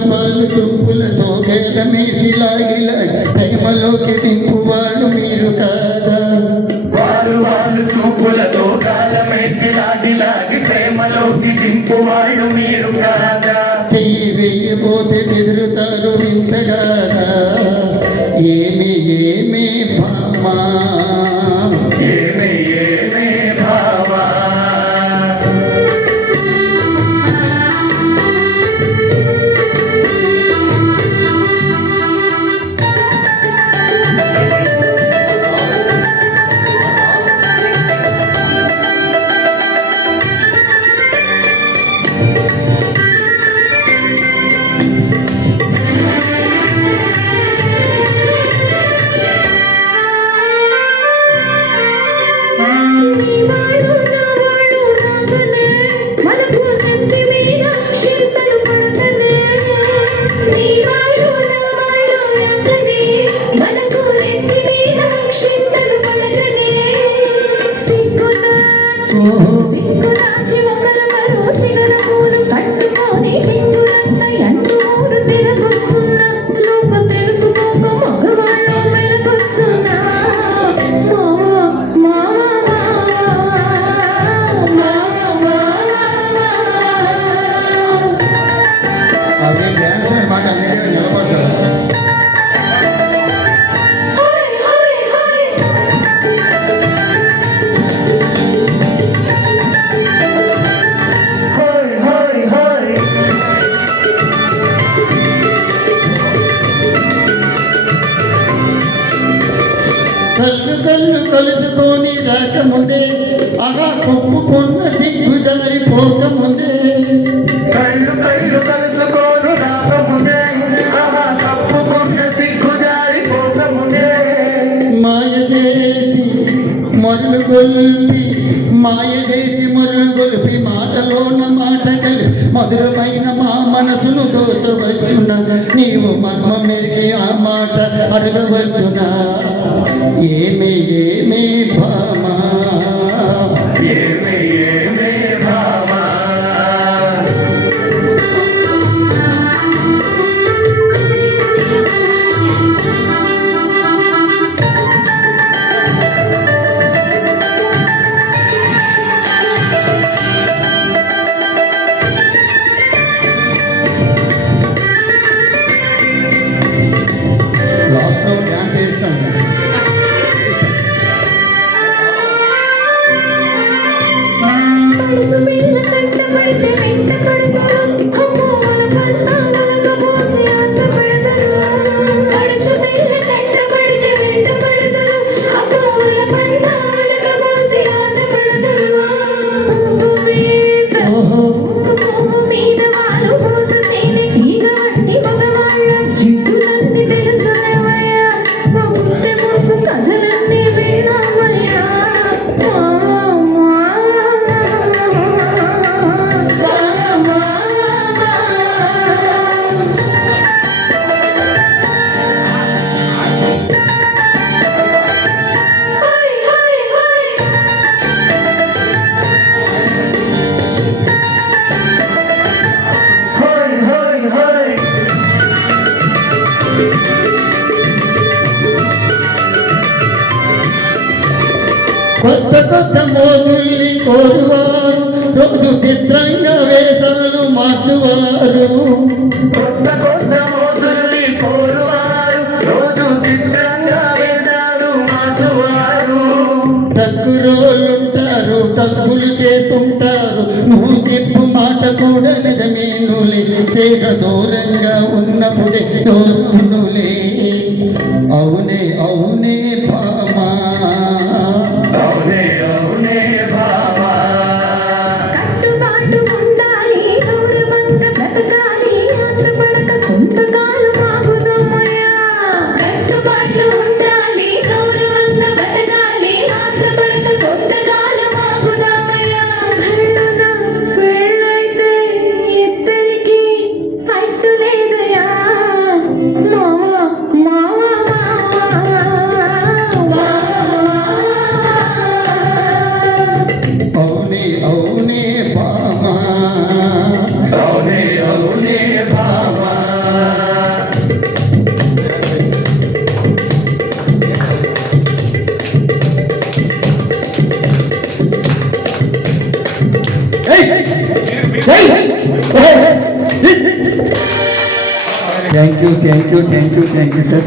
వాళ్ళు చూపులతో గేలమేసి లాగిలాగి ప్రేమలోకి దింపువాళ్ళు మీరు కాదా? వాళ్ళు చూపులతో గాలమేసి లాగిలాగి ప్రేమలోకి దింపువాళ్ళు మీరు కాదా? చెయ్యి వేయబోతే బెదురుతారు వింతగాదా? ఏమి ఏమి భామా, ఏమి ఏమి భామా, కళ్ళు కళ్ళు కలుసుకొని రాకముందే ఆహా కొప్పుకున్న సిగ్గు జారిపోకముందే, కళ్ళు కళ్ళు కలుసుకోను రాకముందే ఆహా తప్పుకున్న సిగ్గు జారిపోకముందే, మాయ చేసి మరులు గొల్పి మాటలోన మాట కలిపి మధురమైన మా మనసును దోచవచ్చునా? నీవు మర్మం మెరిగి ఆ మాట అడగవచ్చునా? ఏమి ఏమి భామా, ఏమి ఏమి భామా, లాస్ట్లో డ్యాన్స్ చేస్తాను. కొత్త కొత్త మోజుల్ని కోరువారు రోజు చిత్రంగా వేషాలు మార్చువారు, కొత్త కొత్త మోజుల్ని కోరువారు రోజు చిత్రంగా వేషాలు మార్చువారు, టక్కురోళ్ళుంటారు టక్కులు చేస్తుంటారు నువ్వు చెప్పు మాట కూడా నిజమేనులే చేగ దూరంగా ఉన్నప్పుడే దూరమునులే అవునే అవునే భామా అవునే అవునే భామా కట్టుబాటు ఉండాలి గౌరవంగా బ్రతకాలి ఆత్రపడక కొంతకాలం ఆగుదామయ్యా కట్టుబాట్లు ఉండాలి గౌరవంగా బ్రతకాలి ఆత్రపడక కొంతకాలం ఆగుదామయ్యా పెళ్ళైతే ఇద్దరికి అట్టు లేదయ్యా మావా అవునే అవునే భామా అవునే అవునే భామా థ్యాంక్ యూ సార్